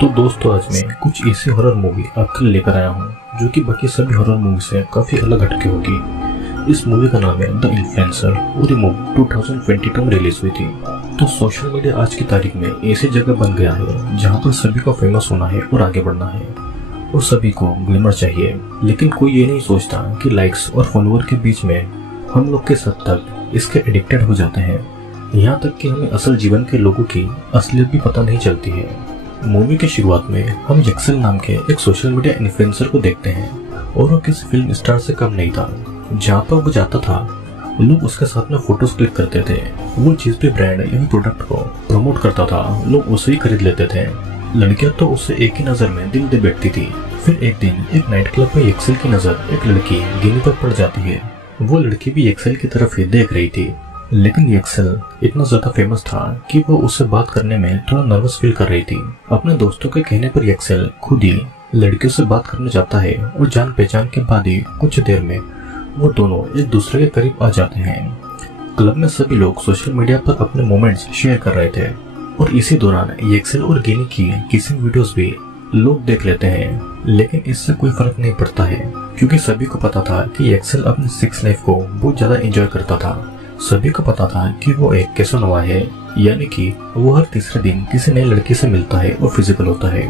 तो दोस्तों आज मैं कुछ ऐसी हॉरर मूवी आपके लिए लेकर आया हूँ जो कि बाकी सभी हॉरर मूवी से काफी अलग हटके होगी। इस मूवी का नाम है द इन्फ्लुएंसर और ये मूवी 2022 में रिलीज हुई थी। तो सोशल मीडिया आज की तारीख में ऐसी जगह बन गया है जहाँ पर सभी को फेमस होना है और आगे बढ़ना है और सभी को ग्लैमर चाहिए, लेकिन कोई ये नहीं सोचता कि लाइक्स और फॉलोअर के बीच में हम लोग किस हद तक इसके एडिक्टेड हो जाते हैं, यहाँ तक कि हमें असल जीवन के लोगों की असलियत भी पता नहीं चलती है। मूवी की शुरुआत में हम यक्सेल नाम के एक सोशल मीडिया इन्फ्लुएंसर को देखते हैं और वो किसी फिल्म स्टार से कम नहीं था। जहाँ पर वो जाता था लोग उसके साथ में फोटोज क्लिक करते थे, वो चीज भी ब्रांड यानी प्रोडक्ट को प्रमोट करता था, लोग उसे ही खरीद लेते थे। लड़कियां तो उससे एक ही नजर में दिल दे बैठती थी। फिर एक दिन एक नाइट क्लब में यक्सेल की नजर एक लड़की गिनी पर पड़ जाती है। वो लड़की भी यक्सेल की तरफ ही देख रही थी, लेकिन यक्सेल इतना ज्यादा फेमस था कि वो उससे बात करने में थोड़ा नर्वस फील कर रही थी। अपने दोस्तों के कहने पर यक्सेल खुद ही लड़कियों से बात करने जाता है और जान पहचान के बाद ही कुछ देर में वो दोनों एक दूसरे के करीब आ जाते हैं। क्लब में सभी लोग सोशल मीडिया पर अपने मोमेंट्स शेयर कर रहे थे और इसी दौरान यक्सेल और गिनी की किसिंग वीडियोस भी लोग देख लेते हैं, लेकिन इससे कोई फर्क नहीं पड़ता है क्योंकि सभी को पता था कि यक्सेल अपनी सेक्स लाइफ को बहुत ज्यादा एंजॉय करता था। सभी को पता था कि वो एक कैसोनोवा है, यानी कि वो हर तीसरे दिन किसी नई लड़की से मिलता है और फिजिकल होता है।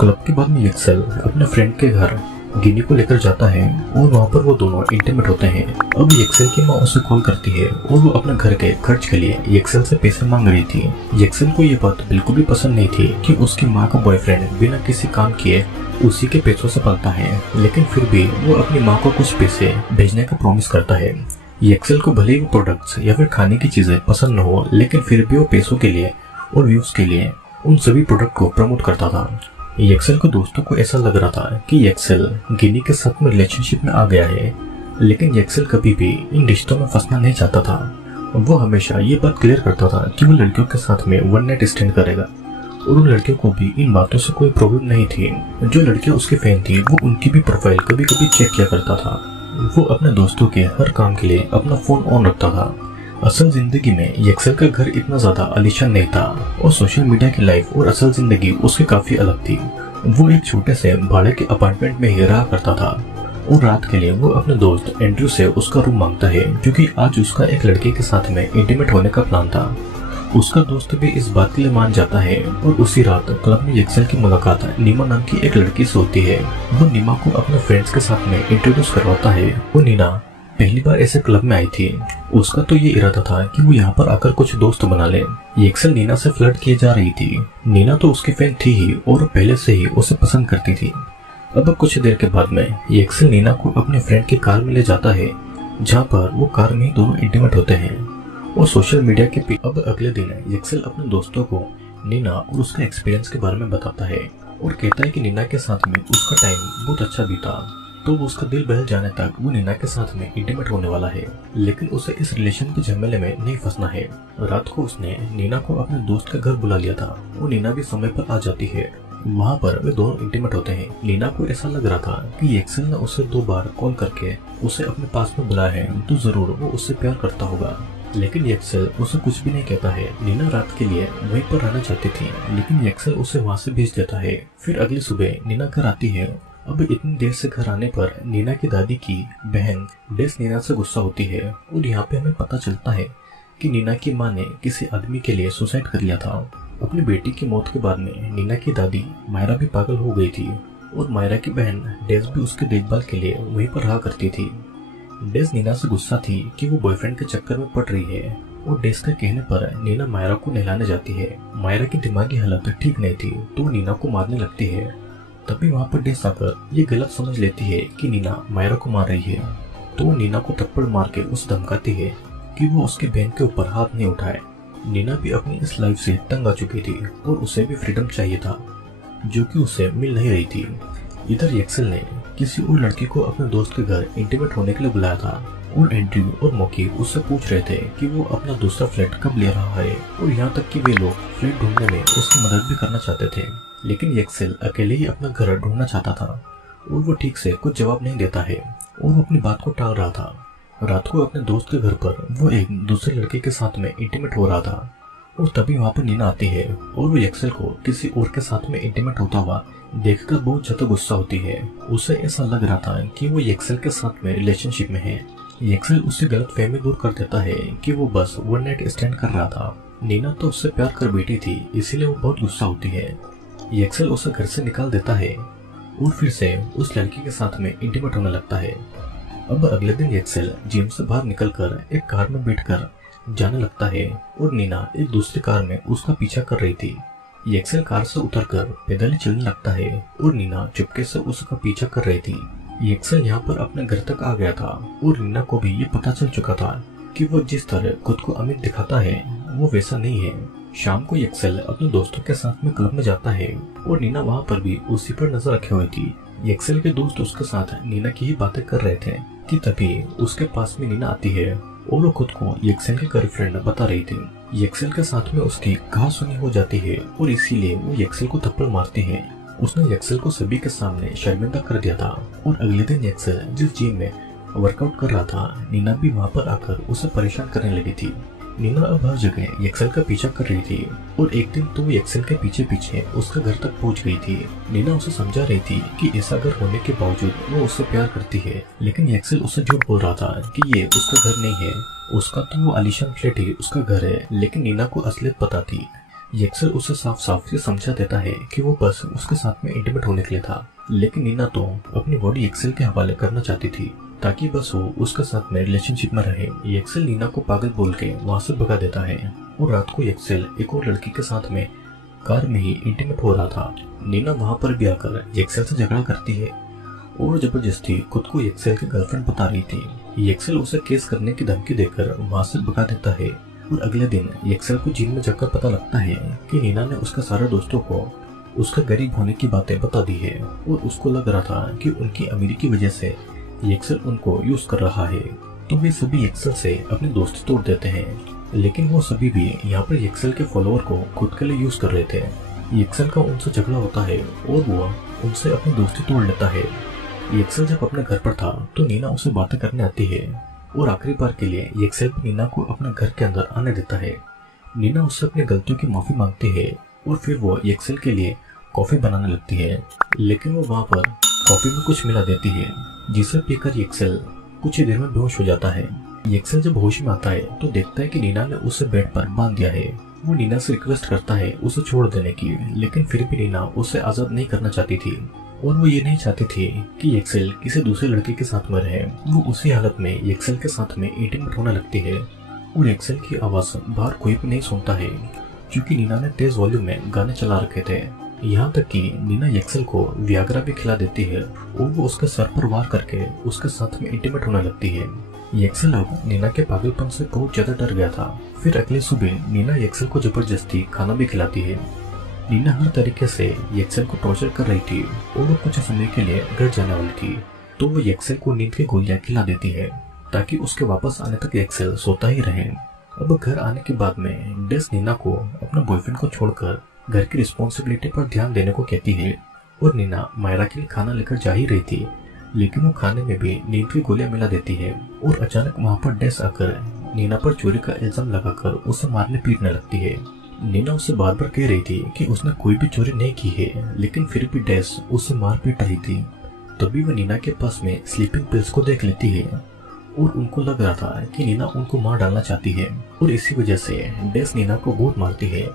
क्लब के बाद में यक्सेल अपने फ्रेंड के घर गिनी को लेकर जाता है और वहाँ पर वो दोनों इंटीमेट होते हैं। अब यक्सेल की माँ उसे कॉल करती है और वो अपने घर के खर्च के लिए यक्सेल से पैसे मांग रही थी। यक्सेल को ये बात बिल्कुल भी पसंद नहीं थी कि उसकी माँ का बॉयफ्रेंड बिना किसी काम किए उसी के पैसों से पलता है, लेकिन फिर भी वो अपनी माँ को कुछ पैसे भेजने का प्रॉमिस करता है। यक्सेल को भले ही वो प्रोडक्ट्स या फिर खाने की चीजें पसंद न हो, लेकिन फिर भी वो पैसों के लिए और व्यूज के लिए उन सभी प्रोडक्ट को प्रमोट करता था। यक्सेल को दोस्तों को ऐसा लग रहा था कि यक्सेल गिनी के साथ में रिलेशनशिप में आ गया है, लेकिन यक्सेल कभी भी इन रिश्तों में फंसना नहीं चाहता था। वो हमेशा ये बात क्लियर करता था कि वो लड़कियों के साथ में वन नाइट स्टैंड करेगा और उन लड़कियों को भी इन बातों से कोई प्रॉब्लम नहीं थी। जो लड़कियां उसके फैन थी वो उनकी भी प्रोफाइल कभी कभी चेक किया करता था। वो अपने दोस्तों के हर काम के लिए अपना फोन ऑन रखता था। असल जिंदगी में यक्सेल का घर इतना ज्यादा आलीशान नहीं था और सोशल मीडिया की लाइफ और असल जिंदगी उसकी काफी अलग थी। वो एक छोटे से भाड़े के अपार्टमेंट में ही रहा करता था और रात के लिए वो अपने दोस्त एंड्रू से उसका रूम मांगता है क्योंकि आज उसका एक लड़के के साथ में इंटीमेट होने का प्लान था। उसका दोस्त भी इस बात के लिए मान जाता है और उसी रात क्लब में यक्सेल की मुलाकात नीमा नाम की एक लड़की से होती है। वो नीमा को अपने फ्रेंड्स के साथ में इंट्रोड्यूस करवाता है। वो नीना पहली बार ऐसे क्लब में आई थी। उसका तो ये इरादा था कि वो यहाँ पर आकर कुछ दोस्त बना ले। यक्सेल नीना से फ्लर्ट किए जा रही थी। नीना तो उसकी फैन थी ही और पहले से ही उसे पसंद करती थी। अब कुछ देर के बाद में यक्सेल नीना को अपने फ्रेंड की कार में ले जाता है, जहाँ पर वो कार में ही दोनों इंटीमेट होते हैं और सोशल मीडिया के अब अगले दिन यक्सेल अपने दोस्तों को नीना और उसके एक्सपीरियंस के बारे में बताता है और कहता है कि नीना के साथ में उसका टाइम बहुत अच्छा बीता, तो वो उसका दिल बहल जाने तक वो नीना के साथ में इंटीमेट होने वाला है, लेकिन उसे इस रिलेशन के झमेले में नहीं फंसना है। रात को उसने नीना को अपने दोस्त के घर बुला लिया था और नीना भी समय पर आ जाती है। वहाँ पर वे दोनों इंटीमेट होते हैं। नीना को ऐसा लग रहा था कि यक्सेल ने उसे 2 बार कॉल करके उसे अपने पास में बुलाया है, तो जरूर वो उससे प्यार करता होगा, लेकिन यक्सेल उसे कुछ भी नहीं कहता है। नीना रात के लिए वहीं पर रहना चाहती थी, लेकिन यक्सेल उसे वहाँ से भेज देता है। फिर अगली सुबह नीना घर आती है। अब इतनी देर से घर आने पर नीना की दादी की बहन डेस नीना से गुस्सा होती है और यहाँ पे हमें पता चलता है कि नीना की माँ ने किसी आदमी के लिए सुसाइड कर लिया था। अपनी बेटी की मौत के बाद में नीना की दादी मायरा भी पागल हो गई थी और मायरा की बहन डेस भी उसकी देखभाल के लिए वहीं पर रहा करती थी। डेस नीना से गुस्सा थी कि वो बॉयफ्रेंड के चक्कर में पड़ रही है और डेस के कहने पर नीना मायरा को नहलाने जाती है। मायरा की दिमागी हालत ठीक नहीं थी तो नीना को मारने लगती है। तभी वहाँ पर डेस आकर ये गलत समझ लेती है कि नीना मायरा को मार रही है, तो वो नीना को थप्पड़ मार के उसे धमकाती है कि वो उसकी बहन के ऊपर हाथ नहीं उठाए। नीना भी अपनी इस लाइफ से तंग आ चुकी थी और उसे भी फ्रीडम चाहिए था, जो कि उसे मिल नहीं रही थी। इधर यक्सेल ने किसी और लड़की को अपने दोस्त के घर इंटीमेट होने के लिए बुलाया था और एंड्रयू और मॉकी उससे पूछ रहे थे कि वो अपना दूसरा फ्लैट कब ले रहा है और यहाँ तक कि वे लोग फ्लैट ढूंढने में उसकी मदद भी करना चाहते थे, लेकिन यक्सेल अकेले ही अपना घर ढूंढना चाहता था और वो ठीक से कुछ जवाब नहीं देता है और वो अपनी बात को टाल रहा था। रात को अपने दोस्त के घर पर वो एक दूसरे लड़के के साथ में इंटीमेट हो रहा था और तभी वहाँ पर नीना आती है और वो एक्सेल को किसी और के साथ में इंटीमेट होता हुआ देखकर बहुत ज्यादा गुस्सा होती है। उसे ऐसा लग रहा था कि वो एक्सेल के साथ में रिलेशनशिप में है। एक्सेल उससे गलत फहमी दूर कर देता है कि वो बस वन नाइट स्टैंड कर रहा था। नीना तो उससे प्यार कर बैठी थी, इसीलिए वो बहुत गुस्सा होती है। एक्सेल उसे घर से निकाल देता है और फिर से उस लड़की के साथ में इंटीमेट होने लगता है। अब अगले दिन एक्सेल जिम से बाहर निकलकर एक कार में बैठकर जाने लगता है और नीना एक दूसरी कार में उसका पीछा कर रही थी। एक्सेल कार से उतरकर पैदल ही चलने लगता है और नीना चुपके से उसका पीछा कर रही थी। एक्सेल यहाँ पर अपने घर तक आ गया था और नीना को भी ये पता चल चुका था कि वो जिस तरह खुद को अमीर दिखाता है वो वैसा नहीं है। शाम को एक्सेल अपने दोस्तों के साथ में क्लब में जाता है और नीना वहाँ पर भी उसी पर नजर रखे हुए थी। एक्सेल के दोस्त उसके साथ नीना की ही बातें कर रहे थे कि तभी उसके पास में नीना आती है और वो खुद को एक्सेल की गर्लफ्रेंड बता रही थी। एक्सेल के साथ में उसकी कहासुनी हो जाती है और इसीलिए वो एक्सेल को थप्पड़ मारती है। उसने एक्सेल को सभी के सामने शर्मिंदा कर दिया था और अगले दिन एक्सेल जिस जिम में वर्कआउट कर रहा था, नीना भी वहाँ पर आकर उसे परेशान करने लगी थी। नीना अब हर जगह एक्सेल का पीछा कर रही थी और एक दिन तो वो एक्सेल के पीछे पीछे उसके घर तक पहुंच गई थी। नीना उसे समझा रही थी कि ऐसा घर होने के बावजूद वो उससे प्यार करती है, लेकिन एक्सेल उसे झूठ बोल रहा था कि ये उसका घर नहीं है। उसका तो वो आलीशान फ्लैट ही उसका घर है, लेकिन नीना को असलियत पता थी। एक्सेल उसे साफ साफ ये समझा देता है कि वो बस उसके साथ में इंटीमेट होने के लिए था, लेकिन नीना तो अपनी बॉडी एक्सेल के हवाले करना चाहती थी ताकि बस वो उसके साथ में रिलेशनशिप में रहे। एक्सेल नीना को पागल बोल के वहाँ से भगा देता है और रात को एक्सेल एक और लड़की के साथ में कार में ही इंटीमेट हो रहा था। नीना वहाँ पर भी आकर एक्सेल से झगड़ा करती है और जबरदस्ती खुद को एक्सेल की गर्लफ्रेंड बता रही थी। एक्सेल उसे केस करने की धमकी देकर वहाँ से भगा देता है और अगले दिन एक्सेल को जिम में जाकर पता लगता है कि नीना ने उसके सारे दोस्तों को उसका गरीब होने की बातें बता दी है और उसको लग रहा था कि उनकी अमीरी की वजह से एक्सेल उनको यूज कर रहा है। तो वे सभी एक्सेल से अपनी दोस्ती तोड़ देते हैं, लेकिन वो सभी भी यहाँ पर एक्सेल के फॉलोअर को खुद के लिए यूज कर रहे थे। एक्सेल का उनसे झगड़ा होता है और वो उनसे अपनी दोस्ती तोड़ लेता है। एक्सेल जब अपने घर पर था तो नीना उसे बातें करने आती है और आखिरी बार के लिए एक्सेल भी नीना को अपने घर के अंदर आने देता है। नीना उससे अपनी गलतियों की माफी मांगती है और फिर वो एक्सेल के लिए कॉफी बनाने लगती है, लेकिन वो वहाँ पर कॉफी में कुछ मिला देती है जिसे पीकर एक्सेल कुछ ही देर में बेहोश हो जाता है। एक्सेल जब होश में आता है तो देखता है कि नीना ने उसे बेड पर बांध दिया है। वो नीना से रिक्वेस्ट करता है उसे छोड़ देने की, लेकिन फिर भी नीना उसे आजाद नहीं करना चाहती थी और वो ये नहीं चाहती थी कि एक्सेल किसी दूसरे लड़के के साथ में रहे। वो उसी हालत में एक्सेल के साथ में इंटीमेट होने लगती है और एक्सेल की आवाज बाहर कोई भी नहीं सुनता है क्योंकि नीना ने तेज वॉल्यूम में गाने चला रखे थे। यहाँ तक कि नीना एक्सेल को वियाग्रा भी खिला देती है और वो उसके सर पर वार करके उसके साथ में इंटीमेट होने लगती है। एक्सेल अब नीना के पागलपन से बहुत ज्यादा डर गया था। फिर अगली सुबह नीना एक्सेल को जबरदस्ती खाना भी खिलाती है। नीना हर तरीके से एक्सेल को टॉर्चर कर रही थी और वो कुछ समय के लिए घर जाने वाली थी, तो वो एक्सेल को नींद की गोलियां खिला देती है ताकि उसके वापस आने तक एक्सेल सोता ही रहे। अब घर आने के बाद में डेस नीना को अपने बॉयफ्रेंड को छोड़कर घर की रिस्पॉन्सिबिलिटी पर ध्यान देने को कहती है और नीना मायरा के लिए खाना लेकर जा ही रही थी, लेकिन वो खाने में भी नींद की गोलियां मिला देती है और अचानक वहाँ पर डेस आकर नीना पर चोरी का इल्जाम लगाकर उसे मारने पीटने लगती है। नीना उससे बार बार कह रही थी कि उसने कोई भी चोरी नहीं की है, लेकिन फिर भी डेस उसे मार पीट रही थी। तभी वो नीना के पास में स्लीपिंग पिल्स को देख लेती है और उनको लग रहा था कि नीना उनको मार डालना चाहती है और इसी वजह से डेस नीना को बहुत मारती है।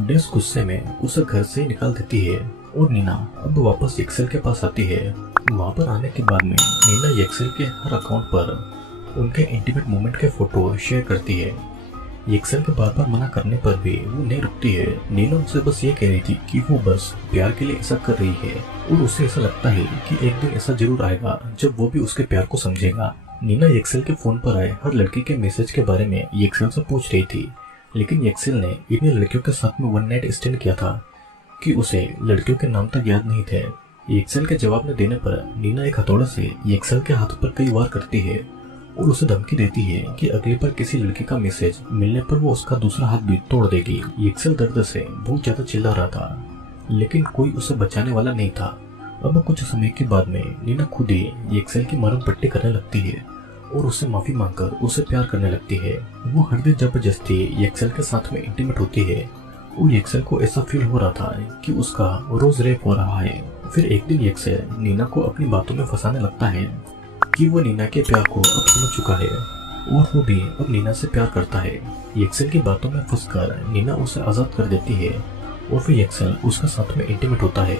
डेस गुस्से में उसे घर से निकाल देती है और नीना अब वापस एक्सेल के पास आती है। वहाँ पर आने के बाद में नीना एक्सेल के हर अकाउंट पर उनके इंटीमेट मोमेंट के फोटो शेयर करती है। एक्सेल के बार बार मना करने पर भी वो नहीं रुकती है। नीना उनसे बस ये कह रही थी कि वो बस प्यार के लिए ऐसा कर रही है और उसे ऐसा लगता है कि एक दिन ऐसा जरूर आएगा जब वो भी उसके प्यार को समझेगा। नीना एक्सेल के फोन पर आए हर लड़की के मैसेज के बारे में एक्सेल से पूछ रही थी, लेकिन एक्सेल ने इतनी लड़कियों के साथ में वन नाइट स्टैंड किया था कि उसे लड़कियों के नाम तक याद नहीं थे। एक्सेल के जवाब न देने पर नीना एक हथौड़ा से एक्सेल के हाथ पर कई वार करती है और उसे धमकी देती है कि अगली बार किसी लड़की का मैसेज मिलने पर वो उसका दूसरा हाथ भी तोड़ देगी। एक्सेल दर्द से बहुत ज्यादा चिल्ला रहा था, लेकिन कोई उसे बचाने वाला नहीं था। अब कुछ समय के बाद में नीना खुद ही एक्सेल की मरहम पट्टी करने लगती है और उससे माफी मांगकर उसे प्यार करने लगती है। वो हर दिन जबरदस्ती एक्सेल के साथ में इंटीमेट होती है और एक्सेल को ऐसा फील हो रहा था कि उसका रोज रेप हो रहा है। फिर एक दिन एक्सेल नीना को अपनी बातों में फंसाने लगता है कि वो नीना के प्यार को अब समझ चुका है और वो भी अब नीना से प्यार करता है। एक्सेल की बातों में फंसकर नीना उसे आजाद कर देती है और फिर एक्सेल उसका साथ में इंटीमेट होता है।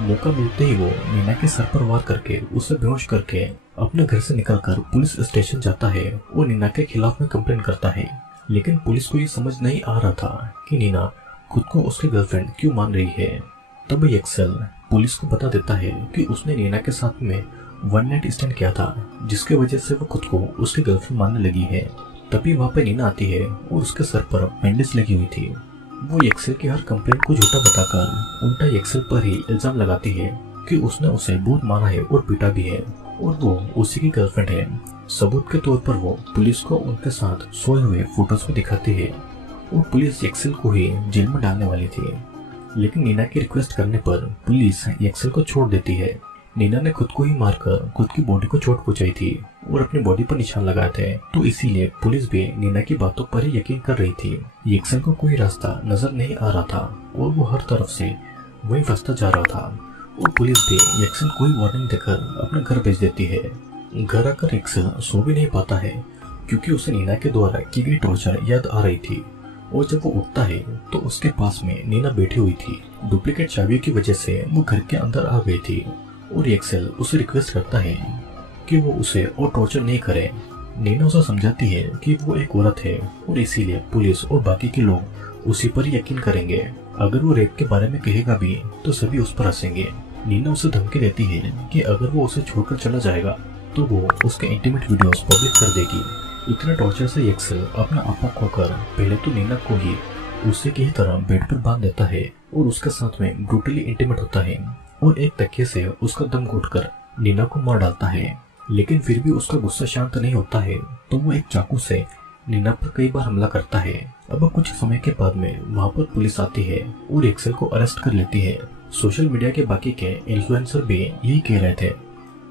मौका मिलते ही वो नीना के सर पर वार करके उसे बेहोश करके अपने घर से निकलकर पुलिस स्टेशन जाता है और नीना के खिलाफ में कंप्लेन करता है। लेकिन पुलिस को ये समझ नहीं आ रहा था कि नीना खुद को उसकी गर्लफ्रेंड क्यों मान रही है। तब एक्सेल पुलिस को बता देता है कि उसने नीना के साथ में वन नाइट स्टैंड किया था, जिसके वजह से वो खुद को उसकी गर्लफ्रेंड मानने लगी है। तभी वहाँ पे नीना आती है और उसके सर पर बैंडेज लगी हुई थी। वो एक्सेल की हर कंप्लेंट को झूठा बताकर उल्टा एक्सेल पर ही इल्जाम लगाती है कि उसने उसे बहुत मारा है और पीटा भी है और वो उसी की गर्लफ्रेंड है। सबूत के तौर पर वो पुलिस को उनके साथ सोए हुए फोटोज भी दिखाती है और पुलिस एक्सेल को ही जेल में डालने वाली थी। लेकिन नीना की रिक्वेस्ट करने पर पुलिस एक्सेल को छोड़ देती है। नीना ने खुद को ही मारकर खुद की बॉडी को चोट पहुंचाई थी और अपनी बॉडी पर निशान लगाए थे, तो इसीलिए पुलिस भी नीना की बातों पर ही यकीन कर रही थी। एक्सेल को कोई रास्ता नजर नहीं आ रहा था और वो हर तरफ से वही रास्ता जा रहा था और पुलिस भी एक्सेल को ही वार्निंग देकर अपने घर भेज देती है। घर आकर एक्सेल सो भी नहीं पाता है क्योंकि उसे नीना के द्वारा की गई टॉर्चर याद आ रही थी और जब वो उठता है तो उसके पास में नीना बैठी हुई थी। डुप्लीकेट चाबियों की वजह से वो घर के अंदर आ गई थी और एक्सेल उसे रिक्वेस्ट करता है कि वो उसे और टॉर्चर नहीं करे। नीना उसे समझाती है कि वो एक औरत है और इसीलिए पुलिस और बाकी के लोग उसी पर यकीन करेंगे। अगर वो रेप के बारे में कहेगा भी तो सभी उस पर हंसेंगे। नीना उसे धमकी देती है कि अगर वो उसे छोड़कर चला जाएगा तो वो उसके इंटीमेट वीडियोस पब्लिक कर देगी। इतने टॉर्चर से एक्सेल अपना आपा खोकर पहले तो नीना को ही उसे की तरह बेड पर बांध देता है और उसके साथ में ब्रूटली इंटीमेट होता है और एक तकिए से उसका दम घोटकर नीना को मार डालता है। लेकिन फिर भी उसका गुस्सा शांत नहीं होता है तो वो एक चाकू से नीना पर कई बार हमला करता है। अब कुछ समय के बाद में वहाँ पर पुलिस आती है और एक्सेल को अरेस्ट कर लेती है। सोशल मीडिया के बाकी के इन्फ्लुएंसर भी यही कह रहे थे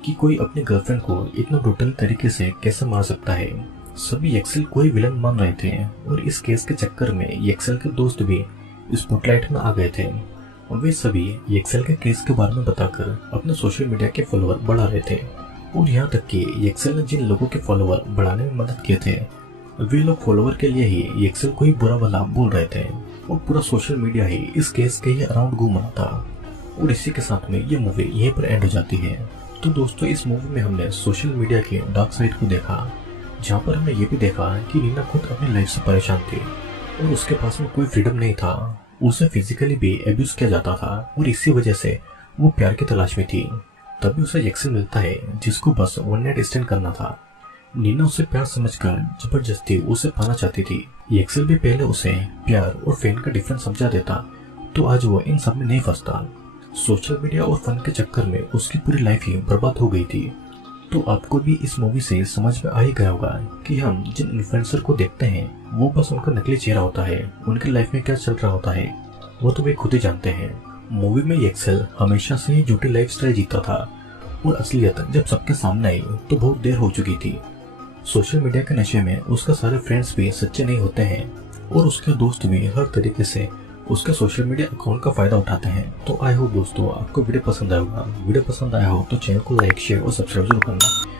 कि कोई अपनी गर्लफ्रेंड को इतना ब्रूटल तरीके से कैसे मार सकता है। सभी एक्सेल को ही विलन मान रहे थे और इस केस के चक्कर में एक्सेल के दोस्त भी स्पॉटलाइट में आ गए थे और वे सभी एक्सेल के केस के बारे में बताकर अपने सोशल मीडिया के फॉलोअर बढ़ा रहे थे। और यहाँ तक कि एक्सेल ने जिन लोगों के फॉलोअर बढ़ाने में मदद किए थे वे लोग फॉलोअर के लिए ही एक्सेल को ही बुरा भला बोल रहे थे और पूरा सोशल मीडिया ही इस केस के ही अराउंड घूम रहा था। और इसी के साथ में ये मूवी यहीं पर एंड हो जाती है। तो दोस्तों इस मूवी में हमने सोशल मीडिया की डार्क साइड को देखा, जहाँ पर हमने ये भी देखा कि नीना खुद अपनी लाइफ से परेशान थी और उसके पास में कोई फ्रीडम नहीं था। उसे फिजिकली भी एब्यूज किया जाता था और इसी वजह से वो प्यार की तलाश में थी। तभी उसे एक्सेल मिलता है जिसको बस वन नाइट स्टैंड करना था। नीना उसे प्यार समझकर जबरदस्ती उसे पाना चाहती थी। एक्सेल भी पहले उसे प्यार और फैन का डिफरेंस समझा देता तो आज वो इन सब में नहीं फंसता। सोशल मीडिया और फन के चक्कर में उसकी पूरी लाइफ ही बर्बाद हो गई थी। तो आपको भी इस मूवी से समझ में आ ही गया होगा कि हम जिन इन्फ्लुएंसर को देखते हैं वो बस उनका नकली चेहरा होता है। उनकी लाइफ में क्या चल रहा होता है वो तो वे खुद ही जानते हैं। मूवी में एक्सेल हमेशा से ही झूठी लाइफस्टाइल जीता था और असलियत जब सबके सामने आई तो बहुत देर हो चुकी थी। सोशल मीडिया के नशे में उसके सारे फ्रेंड्स भी सच्चे नहीं होते हैं और उसके दोस्त भी हर तरीके से उसके सोशल मीडिया अकाउंट का फायदा उठाते हैं। तो आई होप दोस्तों आपको वीडियो पसंद आया होगा। वीडियो पसंद आया हो तो चैनल को लाइक शेयर और सब्सक्राइब जरूर करना।